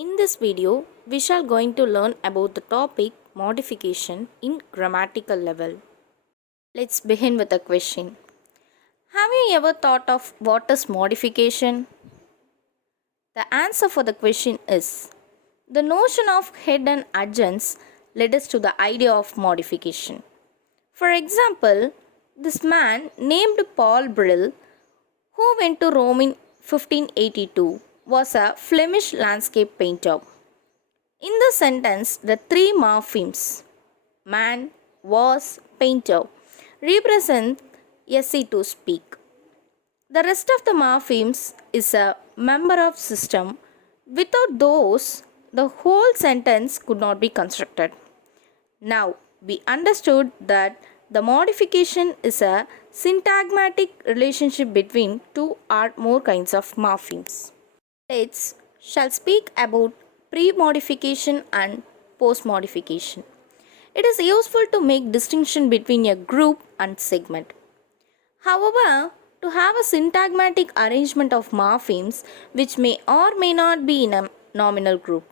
In this video, we shall going to learn about the topic modification in grammatical level. Let's begin with a question. Have you ever thought of what is modification? The answer for the question is the notion of head and adjuncts led us to the idea of modification. For example, this man named Paul Brill, who went to Rome in 1582, was a Flemish landscape painter. In the sentence, the three morphemes man, was, painter represent essay to speak. The rest of the morphemes is a member of system. Without those, the whole sentence could not be constructed. Now, we understood that the modification is a syntagmatic relationship between two or more kinds of morphemes. Let's shall speak about pre-modification and post-modification. It is useful to make distinction between a group and segment. However, to have a syntagmatic arrangement of morphemes which may or may not be in a nominal group.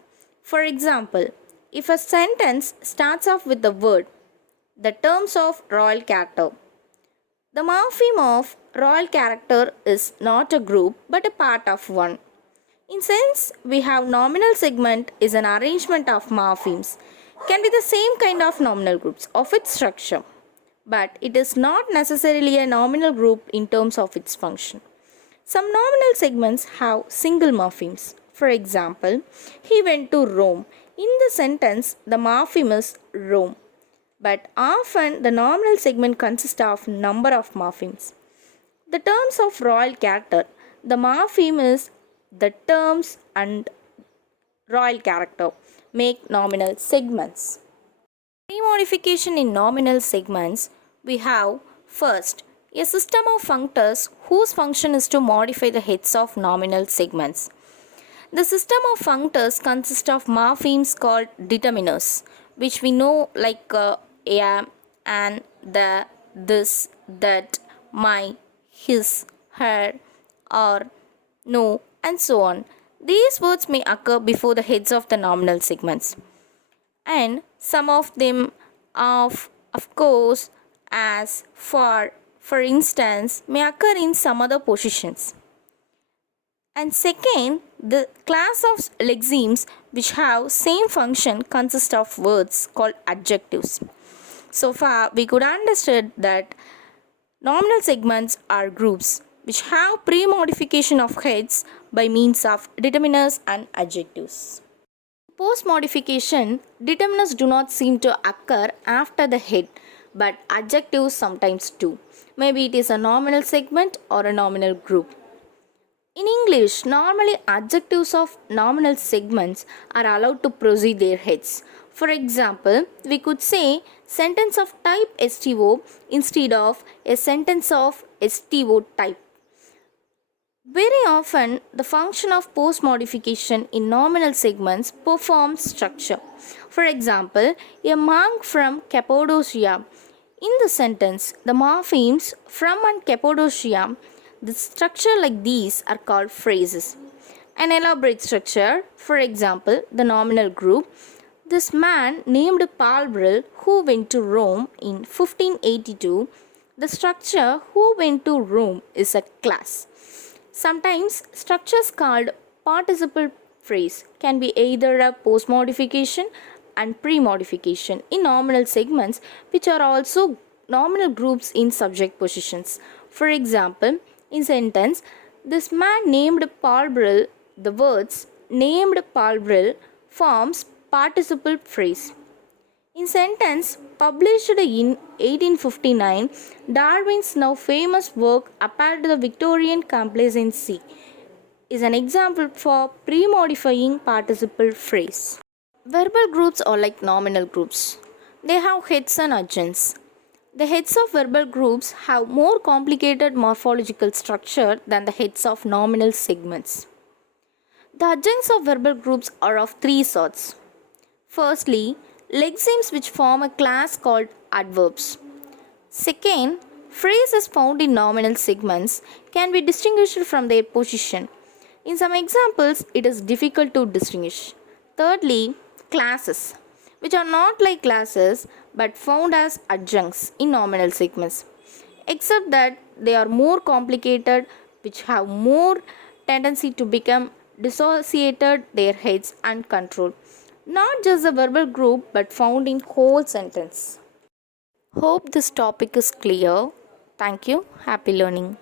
For example, if a sentence starts off with the word, the terms of royal character, the morpheme of royal character is not a group but a part of one. In sense, we have nominal segment is an arrangement of morphemes, can be the same kind of nominal groups of its structure, but it is not necessarily a nominal group in terms of its function. Some nominal segments have single morphemes. For example, he went to Rome. In the sentence, the morpheme is Rome, but often the nominal segment consists of number of morphemes. The terms of royal character, the morpheme is the terms and royal character make nominal segments. Pre-modification in nominal segments, we have first a system of functors whose function is to modify the heads of nominal segments. The system of functors consists of morphemes called determiners, which we know like am, and, the, this, that, my, his, her, or, no, and so on. These words may occur before the heads of the nominal segments, and some of them of course, as, for instance, may occur in some other positions. And second, the class of lexemes which have same function consist of words called adjectives. So far, we could understand that nominal segments are groups which have pre-modification of heads by means of determiners and adjectives. Post-modification, determiners do not seem to occur after the head, but adjectives sometimes do. Maybe it is a nominal segment or a nominal group. In English, normally adjectives of nominal segments are allowed to proceed their heads. For example, we could say sentence of type STO instead of a sentence of STO type. Very often, the function of post-modification in nominal segments performs structure. For example, a monk from Cappadocia. In the sentence, the morphemes from and Cappadocia, the structure like these are called phrases. An elaborate structure, for example, the nominal group. This man named Paul Brill who went to Rome in 1582. The structure who went to Rome is a class. Sometimes structures called participle phrase can be either a post-modification and pre-modification in nominal segments, which are also nominal groups in subject positions. For example, in sentence, this man named Paul Brill, the words named Paul Brill forms participle phrase. In sentence published in 1859, Darwin's now famous work Apart to the Victorian Complacency is an example for pre-modifying participle phrase. Verbal groups are like nominal groups. They have heads and adjuncts. The heads of verbal groups have more complicated morphological structure than the heads of nominal segments. The adjuncts of verbal groups are of three sorts. Firstly, lexemes which form a class called adverbs. Second, phrases found in nominal segments can be distinguished from their position. In some examples, it is difficult to distinguish. Thirdly, classes, which are not like classes but found as adjuncts in nominal segments, except that they are more complicated, which have more tendency to become dissociated their heads and control, not just a verbal group but found in whole sentence. Hope this topic is clear. Thank you. Happy learning.